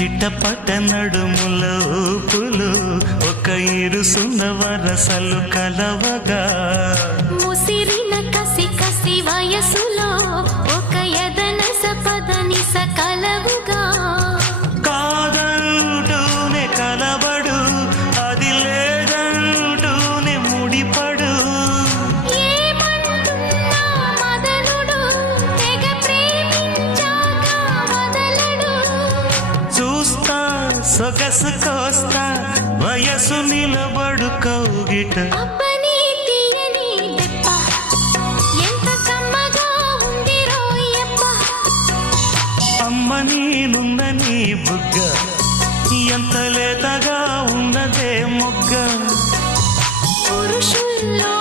చిట్టపట నడుముల ఊపులు ఒక ఇరుసున్న వరసలు కలవగా ముసిరిన కసి కసి వయసులో ఒక యదనస పదనిస కలవుగా కాదంటూనే కలబడు అది లేదంటూనే ముడిపడు ఏమంటున్నా మదనుడు తెగ ప్రేమించాక వదలడు చూస్తా సొగసు కోస్తా వయసు నిలబడు కౌగిట అబ్బని తీయని దెబ్బ ఎంత కమ్మగా ఉంది రోయప్ప అమ్మ నేనున్న నీ బుగ్గ ఎంత లేతగా ఉన్నదే మొగ్గ పురుషుల్లో